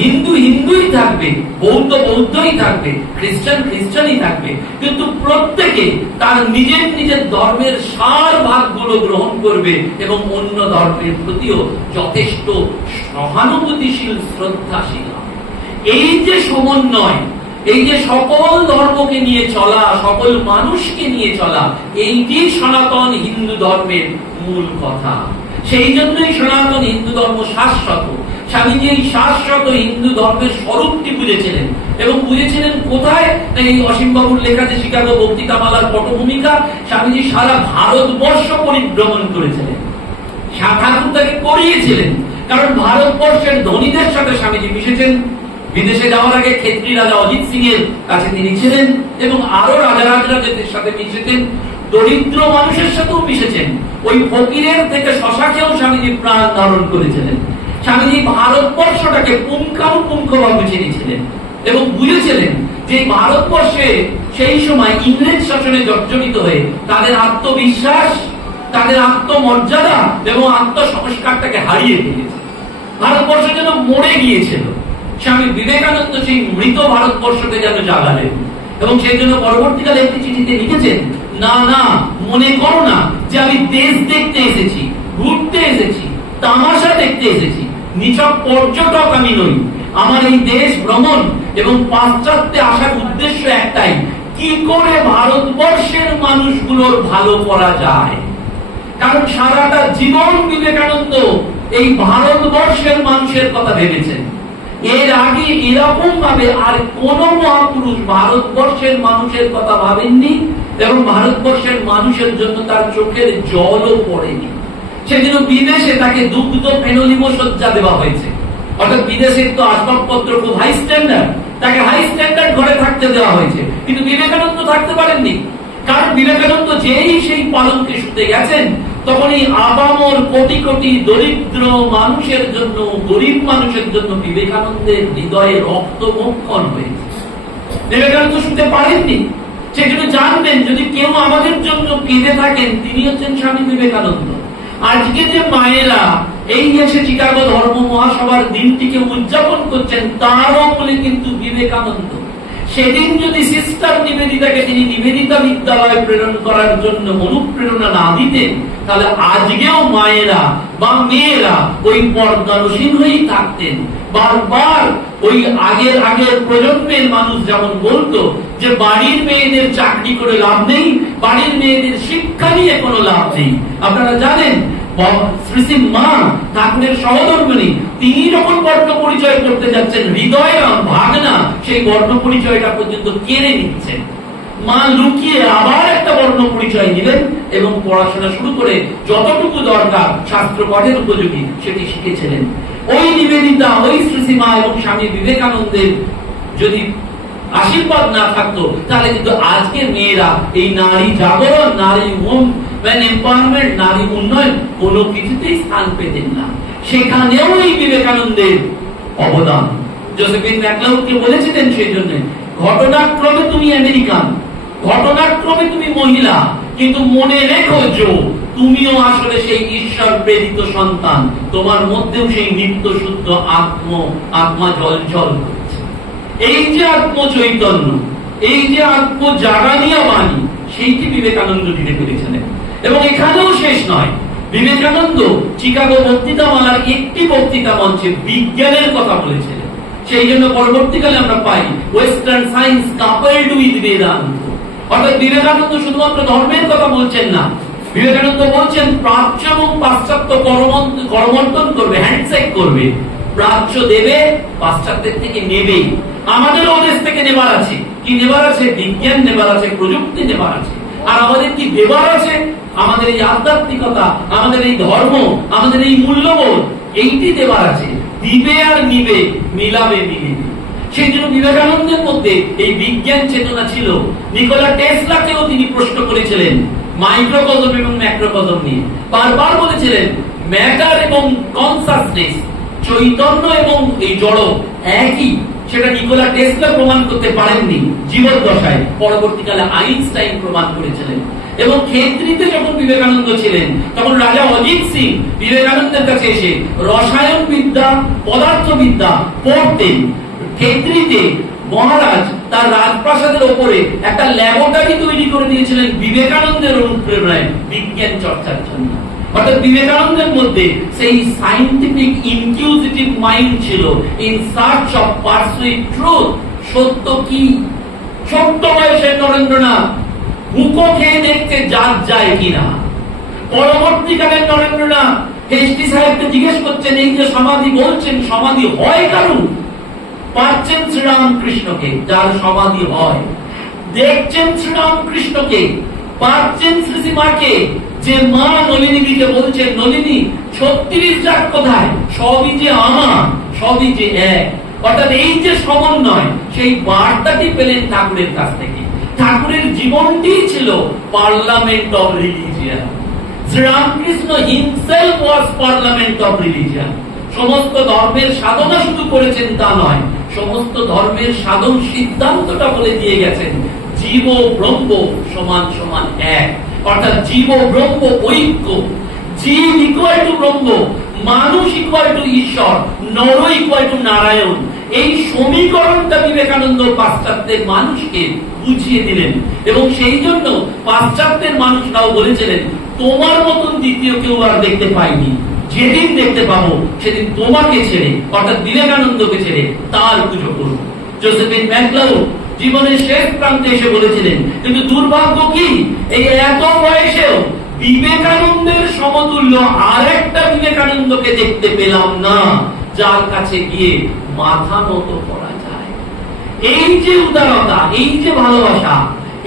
হিন্দু হিন্দুই থাকবে, বৌদ্ধ বৌদ্ধই থাকবে, খ্রিস্টান খ্রিস্টানই থাকবে, কিন্তু প্রত্যেকে তার নিজের নিজের ধর্মের সার ভাগগুলো গ্রহণ করবে এবং অন্য ধর্মের প্রতিও যথেষ্ট সহানুভূতিশীল, শ্রদ্ধাশীল। এই যে সমন্বয়, এই যে সকল ধর্মকে নিয়ে চলা, সকল মানুষকে নিয়ে চলা, এইটি সনাতন হিন্দু ধর্মের মূল কথা। সেই জন্যই সনাতন হিন্দু ধর্ম শাশ্বত। স্বামীজি এই শাশ্বত হিন্দু ধর্মের স্বরূপটি বুঝেছিলেন, এবং বুঝেছিলেন কোথায়? এই অসীমবাবুর লেখা যে শিকাগো বক্তৃতামালার পটভূমিকা, স্বামীজি সারা ভারতবর্ষ পরিভ্রমণ করেছিলেন। ঠাকুর তাকে করিয়েছিলেন, কারণ ভারতবর্ষের ধনীদের সাথে স্বামীজি মিশেছেন। বিদেশে যাওয়ার আগে ক্ষেত্রী রাজা অজিত সিং এর কাছে তিনি ছিলেন, এবং আরো রাজারাজদের সাথে মিশেছেন, দরিদ্র মানুষের সাথেও মিশেছেন। ওই ফকিরের থেকে শশাকেও স্বামীজি প্রাণ ধারণ করেছিলেন। স্বামীজি ভারতবর্ষটাকে পুঙ্খানুপুঙ্খভাবে চিনেছিলেন এবং বুঝেছিলেন যে ভারতবর্ষে সেই সময় ইংরেজ শাসনে জর্জরিত হয়ে তাদের আত্মবিশ্বাস তাদের আত্মমর্যাদা এবং আত্মসংস্কারটাকে হারিয়ে ফেলেছে। ভারতবর্ষ যেন মরে গিয়েছিল। স্বামী বিবেকানন্দ সেই মৃত ভারতবর্ষকে যেন জাগালেন এবং সেই জন্য পরবর্তীকালে একটি চিঠিতে লিখেছেন, না না, মনে করো না যে আমি দেশ দেখতে এসেছি, ঘুরতে এসেছি, তামাশা দেখতে এসেছি, নিছক পর্যটক আমি নই। আমার এই দেশ ভ্রমণ এবং পাশ্চাত্যে আসার উদ্দেশ্য একটাই, কি করে ভারতবর্ষের মানুষগুলোর ভালো করা যায়। কারণ সারাটা জীবন বিবেকানন্দ এই ভারতবর্ষের মানুষের কথা ভেবেছেন। এর আগে এরকম ভাবে আর কোন মহাপুরুষ ভারতবর্ষের মানুষের কথা ভাবেননি এবং ভারতবর্ষের মানুষের জন্য তার চোখের জলও পড়েনি। সেজন্য বিদেশে তাকে দুগ্ধ ফেনোলিম সজ্জা দেওয়া হয়েছে। অর্থাৎ বিদেশের তো আসবাবপত্র খুব হাই স্ট্যান্ডার্ড, তাকে হাই স্ট্যান্ডার্ড ঘরে থাকতে দেওয়া হয়েছে, কিন্তু বিবেকানন্দ থাকতে পারেননি। কারণ বিবেকানন্দ যেই সেই পালঙ্কে শুতে গেছেন, তখন এই আপামর কোটি কোটি দরিদ্র মানুষের জন্য, গরিব মানুষের জন্য বিবেকানন্দের হৃদয়ে রক্তমক্ষণ হয়েছে। বিবেকানন্দ শুতে পারেননি। সেজন্য জানবেন, যদি কেউ আমাদের জন্য কেঁদে থাকেন, তিনি হচ্ছেন স্বামী বিবেকানন্দ। আজকে যে মায়েরা এই দেশে চিকাগো ধর্ম মহাসভার দিনটিকে উদযাপন করছেন, তারও বলে কিন্তু বিবেকানন্দ। সেদিন যদি সিস্টার নিবেদিতাকে তিনি নিবেদিতা বিদ্যালয়ে প্রেরণ করার জন্য অনুপ্রেরণা না দিতেন, তাহলে আজকেও মায়েরা বা মেয়েরা ওই পর্দানসীন হয়েই থাকতেন। বারবার ওই আগের প্রজন্মের মানুষ যেমন বলতো যে বাড়ির মেয়েদের চাকরি করে লাভ নেই, বাড়ির মেয়েদের শিক্ষা নিয়ে কোনো লাভ নেই। আপনারা জানেন শ্রী শ্রী মা ঠাকুরের সহধর্মিণী, তিনি যখন বর্ণ পরিচয় করতে যাচ্ছেন, হৃদয়রাম ভাগনা সেই বর্ণ পরিচয়টা পর্যন্ত কেড়ে নিচ্ছেন। মা লুকিয়ে আবার একটা বর্ণ পরিচয় নিলেন এবং পড়াশোনা শুরু করে যতটুকু দরকার শাস্ত্র পাঠের উপযোগী সেটি শিখেছিলেন। ওই নিবেদিতা, ওই শ্রী মা এবং স্বামী বিবেকানন্দের যদি আশীর্বাদ না থাকতো, তাহলে কিন্তু আজকে মেয়েরা এই নারী জাগরণ, নারী এম্পাওয়ারমেন্ট, নারী উন্নয়ন কোনো কিছুতেই স্থান পেতেন না। সেখানেও এই বিবেকানন্দের অবদান। জোসেফিন ম্যাকলাউডকে বলেছিলেন সেই জন্য, ঘটনাক্রমে তুমি আমেরিকান, ঘটনাক্রমে তুমি মহিলা, কিন্তু মনে রেখো যে তুমিও আসলে সেই ঈশ্বর প্রেরিত সন্তান, তোমার মধ্যেও সেই নিত্য শুদ্ধ আত্মা জল করছে। এই যে আত্ম চৈতন্য, এই যে আত্ম জাগানিয়া বাণী, সেইটি বিবেকানন্দ দিতে পেরেছিলেন। এবং এখানেও শেষ নয়, বিবেকানন্দ চিকাগো বক্তৃতামালার একটি বক্তৃতা মঞ্চে বিজ্ঞানের কথা বলেছিলেন। সেই জন্য পরবর্তীকালে আমরা পাই western science coupled with Vedanta. অর্থাৎ বিবেকানন্দ শুধুমাত্র ধর্মের কথা বলছেন না, বিবেকানন্দ বলছেন প্রাচ্য এবং পাশ্চাত্য করমর্দন করবে, হ্যান্ডশেক করবে। প্রাচ্য দেবে, পাশ্চাত্যের থেকে নেবে। আমাদেরও দেশ থেকে নেবার আছে। কি নেবার আছে? বিজ্ঞান নেবার আছে, প্রযুক্তি নেবার আছে। আর আমাদের কি দেবার আছে? আমাদের এই আধ্যাত্মিকতা, আমাদের এই ধর্ম, আমাদের এই মূল্যবোধ, এইটি দেবার আছে। দিবে আর নিবে, মিলাবে মিলিবে। সেই জন্য বিবেকানন্দের মধ্যে এই বিজ্ঞান চেতনা ছিল। নিকোলা টেসলাকেও তিনি প্রশ্ন করেছিলেন মাইক্রোকজম এবং ম্যাক্রোকজম নিয়ে। বারবার বলেছিলেন ম্যাটার এবং কনসাসনেস, চৈতন্য এবং এই জড় একই। সেটা নিকোলা টেসলা প্রমাণ করতে পারেননি জীবদ্দশায়, পরবর্তীকালে আইনস্টাইন প্রমাণ করেছিলেন। এবং ক্ষেত্রীতে যখন বিবেকানন্দ ছিলেন, তখন রাজা অজিত সিং বিবেকানন্দের কাছে এসে রসায়ন বিদ্যা, পদার্থবিদ্যা পড়তেন। ক্ষেত্রীতে মহারাজ তার রাজপ্রাসাদের ওপরে একটা ল্যাবরেটরি তৈরি করে দিয়েছিলেন বিবেকানন্দের অনুপ্রেরণায় বিজ্ঞান চর্চার জন্য। অর্থাৎ বিবেকানন্দের মধ্যে সেই সায়েন্টিফিক ইনকিউজিটিভ মাইন্ড ছিল, in search of pursuing truth. সত্য কি? ছোট্ট বয়সের নরেন্দ্রনাথ হুঁকো খেয়ে দেখতে জাত যায় কিনা। পরবর্তীকালে নরেন্দ্রনাথ হেস্টি সাহেবকে জিজ্ঞেস করছেন, এই যে সমাধি বলছেন, সমাধি হয় কারণ? পাচ্ছেন শ্রীরামকৃষ্ণকে, যার সমাধি হয়। দেখছেন শ্রীরামকৃষ্ণকে, পাচ্ছেন শ্রীমাকে, যে মা নলিনীকে বলছেন, নলিনী 36 জাত কোথায়? সবই যে আমার, সবই যে এক। অর্থাৎ এই যে সমন্বয়, সেই বার্তাটি পেলেন ঠাকুরের কাছ থেকে। ঠাকুরের জীবনটি ছিল parliament of religion. Sri Ramakrishna himself was parliament of religion. সমস্ত ধর্মের সাধনা শুধু করেছেন তা নয়, সমস্ত ধর্মের সাধন সিদ্ধান্তটা বলে দিয়ে গেছেন, জীব ব্রহ্ম সমান সমান এক। অর্থাৎ জীব ও ব্রহ্ম ঐক্য, জীব ইকুয়াল টু ব্রহ্ম, মানুষ ইকুয়াল টু ঈশ্বর, নর ইকুয়াল টু নারায়ণ। এই সমীকরণটা বিবেকানন্দ পাশ্চাত্যের মানুষকে বুঝিয়ে দিলেন এবং সেই জন্য পাশ্চাত্যের মানুষরাও বলেছিলেন তোমার মতন দ্বিতীয় কেউ আর দেখতে পাইনি, যেদিন দেখতে পাবো সেদিন তোমাকে ছেড়ে অর্থাৎ বিবেকানন্দকে ছেড়ে তার পুজো করব। জোসেফিন ম্যাকলাউড জীবনের শেষ প্রান্তে এসে বলেছিলেন, কিন্তু দুর্ভাগ্য কি এই এত বয়সেও বিবেকানন্দের সমতুল্য আর একটা বিবেকানন্দকে দেখতে পেলাম না, যার কাছে গিয়ে মাথা নত করা যায়। এই যে উদারতা, এই যে ভালোবাসা,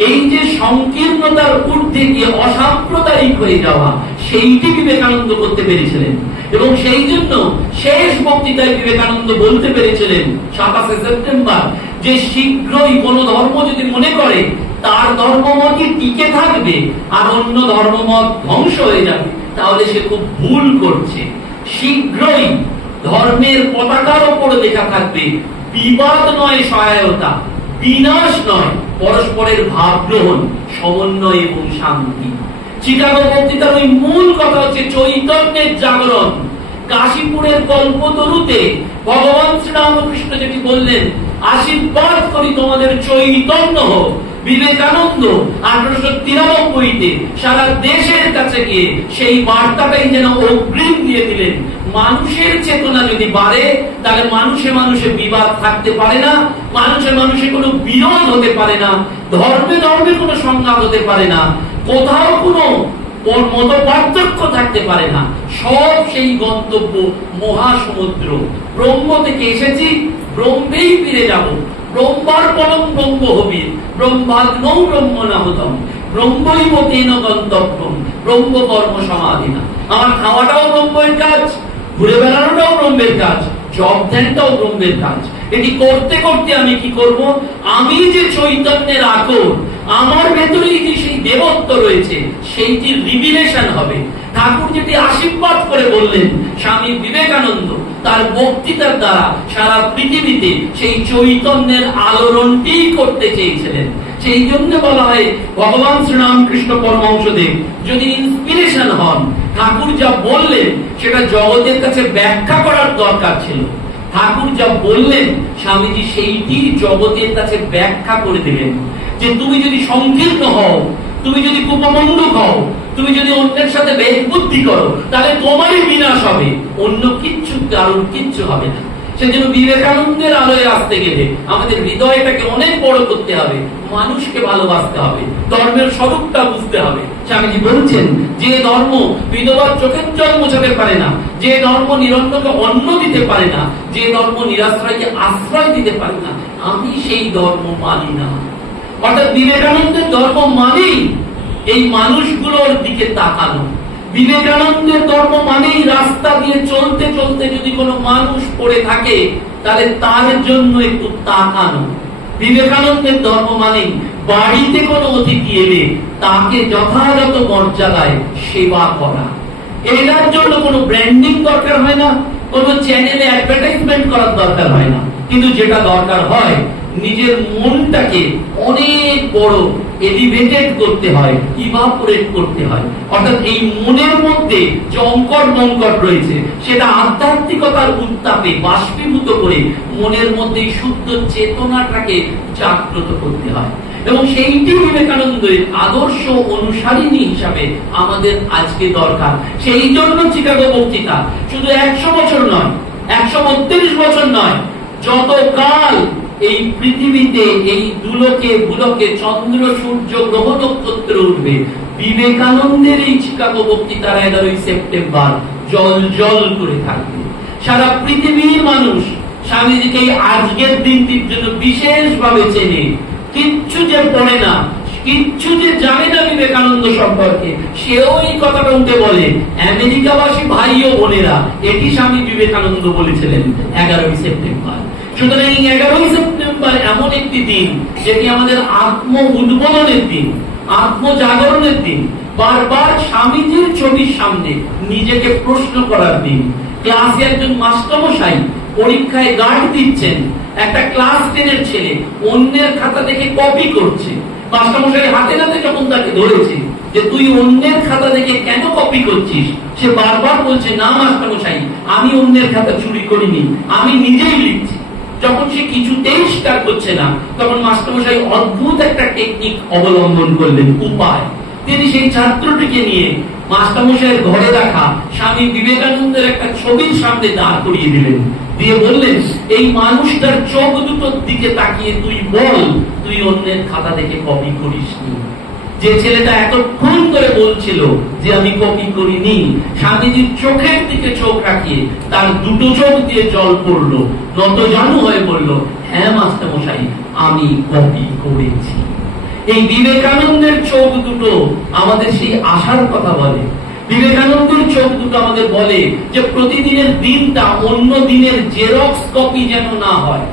এই যে সংকীর্ণতার ঊর্ধ্বে গিয়ে অসাম্প্রদায়িক হয়ে যাওয়া, সেইটি বিবেকানন্দ করতে পেরেছিলেন। এবং সেই জন্য শেষ বক্তৃতায় বিবেকানন্দ বলতে পেরেছিলেন 27 সেপ্টেম্বর যে শীঘ্রই কোন ধর্ম যদি মনে করে তার ধর্মমতই টিকে থাকবে আর অন্য ধর্মমত ধ্বংস হয়ে যাবে, তাহলে সে খুব ভুল করছে। শীঘ্রই ধর্মের পতাকার উপরে লেখা থাকবে বিবাদ নয় সহায়তা, বিনাশ নয় পরস্পরের ভাব গ্রহণ, সমন্বয় এবং শান্তি। চিকাগো বক্তৃতার ওই মূল কথা হচ্ছে চৈতন্যের জাগরণ। কাশীপুরের কল্পতরুতে ভগবান শ্রীরামকৃষ্ণ যেটি বললেন, আশীর্বাদ করি তোমাদের চৈতন্য হোক। বিবেকানন্দ 1893-তে সারা দেশের কাছে গিয়ে সেই বার্তাটাই যেন অগ্রিম দিয়ে দিলেন। মানুষের চেতনা যদি বাড়ে তাহলে মানুষে মানুষে বিবাদ থাকতে পারে না, মানুষে মানুষে কোনো বিরোধ হতে পারে না, ধর্মে ধর্মে কোনো সংঘাত হতে পারে না, কোথাও কোনো মত পার্থক্য থাকতে পারে না। সব সেই গন্তব্য মহাসমুদ্র। ব্রহ্ম থেকে এসেছি, ব্রহ্মেই ফিরে যাব। ব্রহ্মার্পণম ব্রহ্ম হবি, ব্রহ্মাগ্নৌ ব্রহ্ম নাহতম, ব্রহ্মৈব তেন গন্তব্যম, ব্রহ্ম কর্ম সমাধিনা। আমার খাওয়াটাও ব্রহ্মের কাজ, ঘুরে বেড়ানোটাও ব্রহ্মের কাজ, জব ধ্যানটাও ব্রহ্মের কাজ। এটি করতে করতে আমি কি করব? আমি যে চৈতন্যের আকর, আমার ভেতরেই যে সেই দেবত্ব রয়েছে, সেইটির রিভিলেশন হবে। ঠাকুর যেটি আশীর্বাদ করে বললেন, স্বামী বিবেকানন্দ তার বক্তৃতার দ্বারা সারা পৃথিবীতে সেই চৈতন্যের আলোড়নটি করতে চেয়েছিলেন। সেই জন্য বলা হয় ভগবান শ্রীরামকৃষ্ণ পরমহংসদেব যদি ইন্সপিরেশন হন, ঠাকুর যা বললেন সেটা জগতের কাছে ব্যাখ্যা করার দরকার ছিল। ঠাকুর যা বললেন স্বামীজি সেইটি জগতের কাছে ব্যাখ্যা করে দিলেন, যে তুমি যদি সংকীর্ণ হও, তুমি যদি কুপমণ্ডক হও, তুমি যদি অন্যের সাথে বেশ বুদ্ধি করো, তাহলে তোমারই বিনাশ হবে, অন্য কিচ্ছু কারণ কিচ্ছু হবে না। সেজন্য বিবেকানন্দের আলোয় আসতে গেলে আমাদের হৃদয়টাকে অনেক বড় করতে হবে, মানুষকে ভালোবাসতে হবে, ধর্মের স্বরূপটা বুঝতে হবে। স্বামীজি বলছেন, যে ধর্ম বিধবার চোখের জল মোছাতে পারে না, যে ধর্ম নিরন্নকে অন্ন দিতে পারে না, যে ধর্ম নিরাশ্রয়কে আশ্রয় দিতে পারে না, আমি সেই ধর্ম মানি না। অর্থাৎ বিবেকানন্দের ধর্ম মানেই এই মানুষগুলোর দিকে তাকানো। বিবেকানন্দের ধর্ম মানেই রাস্তা দিয়ে চলতে চলতে যদি কোনো মানুষ পড়ে থাকে তাহলে তার জন্য একটু তাকানো। বিবেকানন্দের ধর্ম মানেই বাড়িতে কোনো অতিথি এলে তাকে যথাযথ মর্যাদায় সেবা করা। এটার জন্য কোনো ব্র্যান্ডিং দরকার হয় না, কোনো চ্যানেলে অ্যাডভার্টাইজমেন্ট করার দরকার হয় না, কিন্তু যেটা দরকার হয় নিজের মনটাকে অনেক বড় এলিভেটেড করতে হয়, ইভাপোরেট করতে হয়। অর্থাৎ এই মনের মধ্যে যে অঙ্কট বঙ্কট রয়েছে সেটা আধ্যাত্মিকতার উত্তাপে বাষ্পীভূত করে মনের মধ্যে শুদ্ধ চেতনাটাকে জাগ্রত করতে হয়। এবং সেইটি বিবেকানন্দের আদর্শ অনুসারিণী হিসাবে আমাদের আজকে দরকার। সেই জন্য চিকাগো বক্তৃতা শুধু 100 বছর নয়, 132 বছর নয়, যতকাল এই পৃথিবীতে এই দুলকে বুলকে চন্দ্র সূর্য গ্রহ নক্ষত্র উঠবে, বিবেকানন্দের এই চিকাগো বক্তৃতার 11 সেপ্টেম্বর জল জল করে থাকবে। সারা পৃথিবীর মানুষ স্বামীজিকে আজকের দিনটির জন্য বিশেষভাবে চেনে। কিচ্ছু যে পড়ে না, কিচ্ছু যে জানে না বিবেকানন্দ সম্পর্কে, সেও এই কথাটা উঠে বলে। আমেরিকাবাসী ভাই ও বোনেরা, এটি স্বামী বিবেকানন্দ বলেছিলেন 11 সেপ্টেম্বর। সুতরাং এই 11 সেপ্টেম্বর এমন একটি দিন যেটি আমাদের আত্ম উদ্বোধনের দিন, আত্মজাগরণের দিন, বারবার স্বামীজির ছবির সামনে নিজেকে প্রশ্ন করার দিন। ক্লাসে একজন মাস্টারমশাই পরীক্ষায় গার্ড দিচ্ছেন, একটা ক্লাস 10-এর ছেলে অন্যের খাতা দেখে কপি করছে, মাস্টারমশাই হাতে নাতে যখন তাকে ধরেছে যে তুই অন্যের খাতা দেখে কেন কপি করছিস, সে বারবার বলছে না মাস্টারমশাই, আমি অন্যের খাতা চুরি করিনি, আমি নিজেই লিখছি। যখন সে কিছুতেই স্বীকার করছে না, তখন মাস্টারমশাই অদ্ভুত একটা টেকনিক অবলম্বন করলেন, উপায়। তিনি সেই ছাত্রটিকে নিয়ে মাস্টারমশাইয়ের ঘরে রাখা স্বামী বিবেকানন্দের একটা ছবির সামনে দাঁড় করিয়ে দিলেন, দিয়ে বললেন, এই মানুষটার চোখ দুটোর দিকে তাকিয়ে তুই বল তুই অন্যের খাতা দেখে কপি করিসনি। যে ছেলেটা এতক্ষণ ধরে বলছিল যে আমি কপি করিনি, স্বামীজির চোখের দিকে চোখ রাখিয়ে তার দুটো চোখ দিয়ে জল পড়লো, নতজানু হয়ে বলল, হ্যাঁ মাস্টারমশাই, আমি কপি করেছি। এই বিবেকানন্দের চোখ দুটো আমাদের সেই আশার কথা বলে। বিবেকানন্দের চোখ দুটো আমাদের বলে যে প্রতিদিনের দিনটা অন্য দিনের জেরক্স কপি যেন না হয়।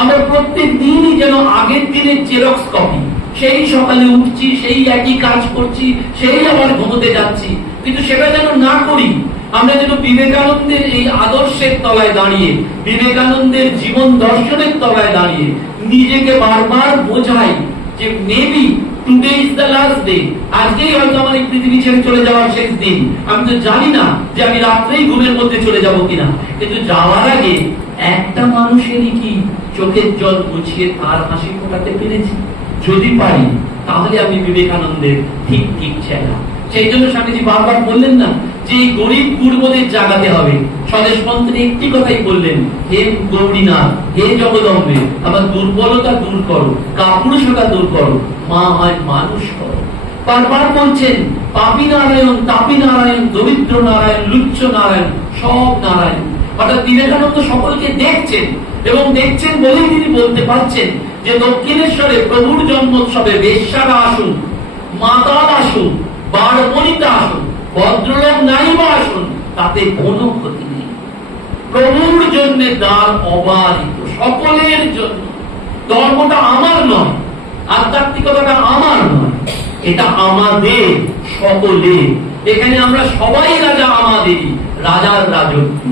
আমরা প্রত্যেক দিনই যেন আগের দিনের জেরক্স কপি। সেই সকালে উঠছি, সেই একই কাজ করছি, সেই আবার ঘুমোতে যাচ্ছি, কিন্তু সেটা যেন না করি। আমরা যেন বিবেকানন্দের এই আদর্শের তলায় দাঁড়িয়ে, বিবেকানন্দের জীবন দর্শনের তলায় দাঁড়িয়ে নিজেকে বারবার বোঝাই যে maybe today is the last day, আজকেই হয়তো আমার এই পৃথিবী ছেড়ে চলে যাওয়ার শেষ দিন। আমি তো জানি না যে আমি রাত্রেই ঘুমের মধ্যে চলে যাব কিনা, কিন্তু যাওয়ার আগে একটা মানুষেরই কি চোখের জল মুছিয়ে তার হাসি ফোটাতে পেরেছি? যদি পারি তাহলে আমি বিবেকানন্দের ঠিক ঠিক চেহারা। সেই জন্য স্বামীজি বারবার বললেন না যে এই গরিব গুরুদের জাগাতে হবে। স্বদেশ মন্ত্রী একটি কথাই বললেন, হে গৌরীনাথ, হে জগদম্বে, আমার দুর্বলতা দূর করো, কাপুরুষতা দূর করো, মা হয় মানুষ করো। বারবার বলছেন পাপী নারায়ণ, তাপী নারায়ণ, দরিদ্র নারায়ণ, লুচ্চ নারায়ণ, সব নারায়ণ। অর্থাৎ বিবেকানন্দ সকলকে দেখছেন, এবং দেখছেন বলেই তিনি বলতে পারছেন যে দক্ষিণেশ্বরে প্রভুর জন্মোৎসবে বেশ্যারা আসুন, মাতাল আসুন, বারবনিতা আসুন, ভদ্রলোক নাইবা আসুন, তাতে কোনো ক্ষতি নেই। প্রভুর জন্য দ্বার অবারিত, সকলের জন্য। ধর্মটা আমার নয়, আধ্যাত্মিকতাটা আমার নয়, এটা আমাদের সকলের। এখানে আমরা সবাই রাজা, আমাদেরই রাজার রাজত্ব।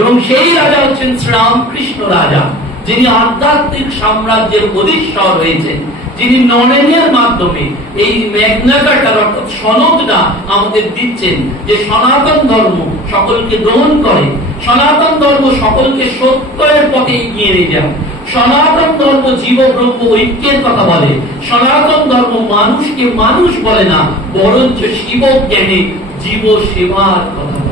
এবং সেই রাজা হচ্ছেন শ্রীরামকৃষ্ণ রাজা, যিনি আধ্যাত্মিক সাম্রাজ্যের অধীশ্বর হয়েছেন, যিনি নরেনের মাধ্যমে এই ম্যাগনা কার্টা অর্থাৎ সনদটা আমাদের দিচ্ছেন যে সনাতন ধর্ম সকলকে গ্রহণ করে, সনাতন ধর্ম সকলকে সত্যের পথে এগিয়ে নিয়ে যায়, সনাতন ধর্ম জীব ব্রহ্ম ঐক্যের কথা বলে, সনাতন ধর্ম মানুষকে মানুষ বলে না, বরঞ্চ শিব জ্ঞানে জীব সেবার কথা বলে।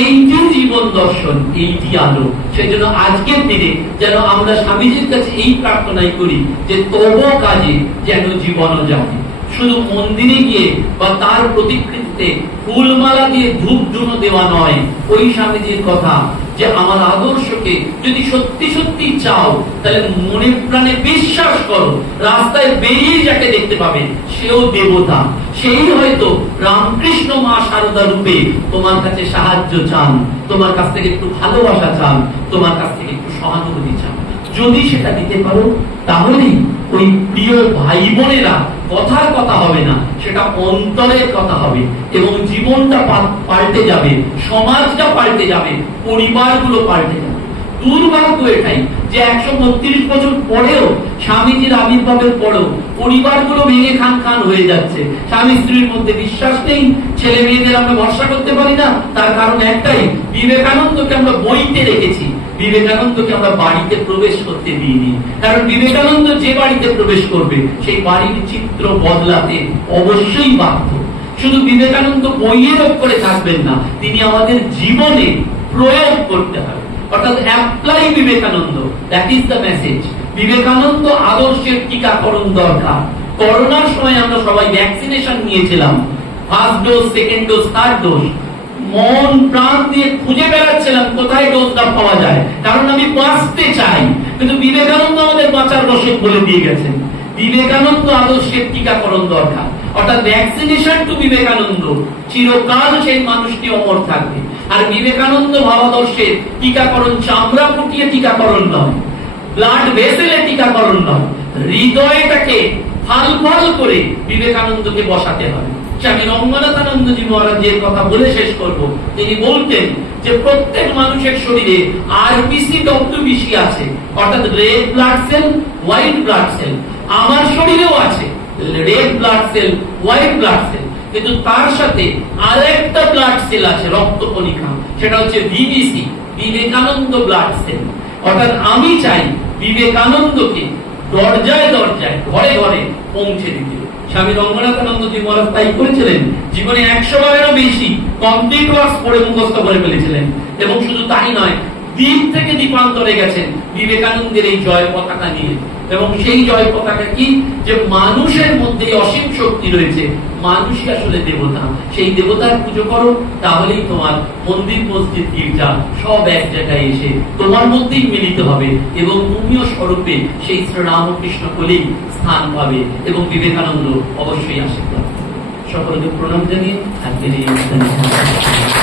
এইটি জীবন দর্শন, এইটি আলো। সেজন্য আজকের দিনে যেন আমরা স্বামীজির কাছে এই প্রার্থনাই করি যে তব কাজে যেন জীবনও যাবে। শুধু মন্দিরে গিয়ে বা তার প্রতিকৃতিতে ফুলমালা দিয়ে ধূপ ধুনো দেওয়া নয়। ওই স্বামীজির কথা যে আমার আদর্শকে যদি সত্যি সত্যি চাও, তাহলে মনে প্রাণে বিশ্বাস করো, রাস্তায় বেরিয়ে যাকে দেখতে পাবে সেও দেবতা, সেই হয়তো রামকৃষ্ণ মা শারদা রূপে তোমার কাছে সাহায্য চান, তোমার কাছ থেকে একটু ভালোবাসা চান, তোমার কাছ থেকে একটু সহানুভূতি চান। যদি সেটা দিতে পারো, তাহলেই ওই প্রিয় ভাই বোনেরা কথার কথা হবে না, সেটা অন্তরের কথা হবে, এবং জীবনটা পাল্টে যাবে, সমাজটা পাল্টে যাবে, পরিবারগুলো পাল্টে যাবে। দুর্ভাগ্য এটাই যে 132 বছর পরেও, স্বামীজির আবির্ভাবের পরেও পরিবারগুলো ভেঙে খান খান হয়ে যাচ্ছে। স্বামী স্ত্রীর মধ্যে বিশ্বাস নেই, ছেলে মেয়েদের আমরা ভরসা করতে পারি না। তার কারণ একটাই, বিবেকানন্দকে আমরা বইতে রেখেছি, বিবেকানন্দকে আমরা বাড়িতে প্রবেশ করতে দিইনি। কারণ বিবেকানন্দ যে বাড়িতে প্রবেশ করবে, সেই বাড়ির চিত্র বদলাতে অবশ্যই বাধ্য। শুধু বিবেকানন্দ বইয়ের অক্ষরে থাকবেন না, তিনি আমাদের জীবনে প্রয়োগ করতে হবে, অর্থাৎ apply Vivekananda. That is the message. Vivekananda আদর্শের টিকাকরণ দরকার। করোনার সময় আমরা সবাই ভ্যাকসিনেশন নিয়েছিলাম, first dose, second dose, third dose. মন প্রাণ দিয়ে খুঁজে বেড়াচ্ছিলাম কোথায় ডোজটা পাওয়া যায়, কারণ আমি বাঁচতে চাই। কিন্তু বিবেকানন্দ আমাদের বাঁচার রসদ বলে দিয়ে গেছেন। বিবেকানন্দ আদর্শের টিকাকরণ দরকার, অর্থাৎ ভ্যাকসিনেশন টু বিবেকানন্দ। চিরকাল সেই মানুষটি অমর থাকবে। আর বিবেকানন্দ ভাবাদর্শের টিকাকরণ চামড়া ফুটিয়ে টিকাকরণ নয়, ব্লাড ভেসেলে টিকাকরণ নয়, হৃদয়টাকে ফাল ফাল করে বিবেকানন্দকে বসাতে হবে। স্বামী রঙ্গনাথানন্দজি মহারাজের কথা বলে শেষ করব। তিনি বলতেন যে প্রত্যেক মানুষের শরীরে আরবিসি, ডব্লিউবিসি আছে, অর্থাৎ red blood cell, white blood cell. আমার শরীরেও আছে, red blood cell, white blood cell, কিন্তু তার সাথে আরেকটা ব্লাড সেল আছে রক্তকণিকা, সেটা হচ্ছে ভিভিসি, বিবেকানন্দ ব্লাড সেল। অর্থাৎ আমি চাই বিবেকানন্দকে দরজায় দরজায়, ঘরে ঘরে পৌঁছে দিতে। স্বামী রঙ্গনাথানন্দজি মহারাজ তাই করেছিলেন, জীবনে 100 বারেরও বেশি কমপ্লিট ওয়ার্কস পড়ে মুখস্থ করে ফেলেছিলেন। এবং শুধু তাই নয়, দ্বীপ থেকে দ্বীপান্তরে গেছেন বিবেকানন্দের এই জয় পতাকা নিয়ে। এবং সেই জয় পতাকা কি, যে মানুষের মধ্যে অসীম শক্তি রয়েছে, মানুষই আসলে দেবতা, সেই দেবতার পুজো করো, তাহলেই তোমার মন্দির, মসজিদ, গির্জা সব এক জায়গায় এসে তোমার মধ্যেই মিলিত হবে এবং তুমিও স্বরূপে সেই শ্রীরামকৃষ্ণ বলেই স্থান পাবে এবং বিবেকানন্দ অবশ্যই আশীর্বাদ। সকলকে প্রণাম জানিয়ে আজকের এই অনুষ্ঠানে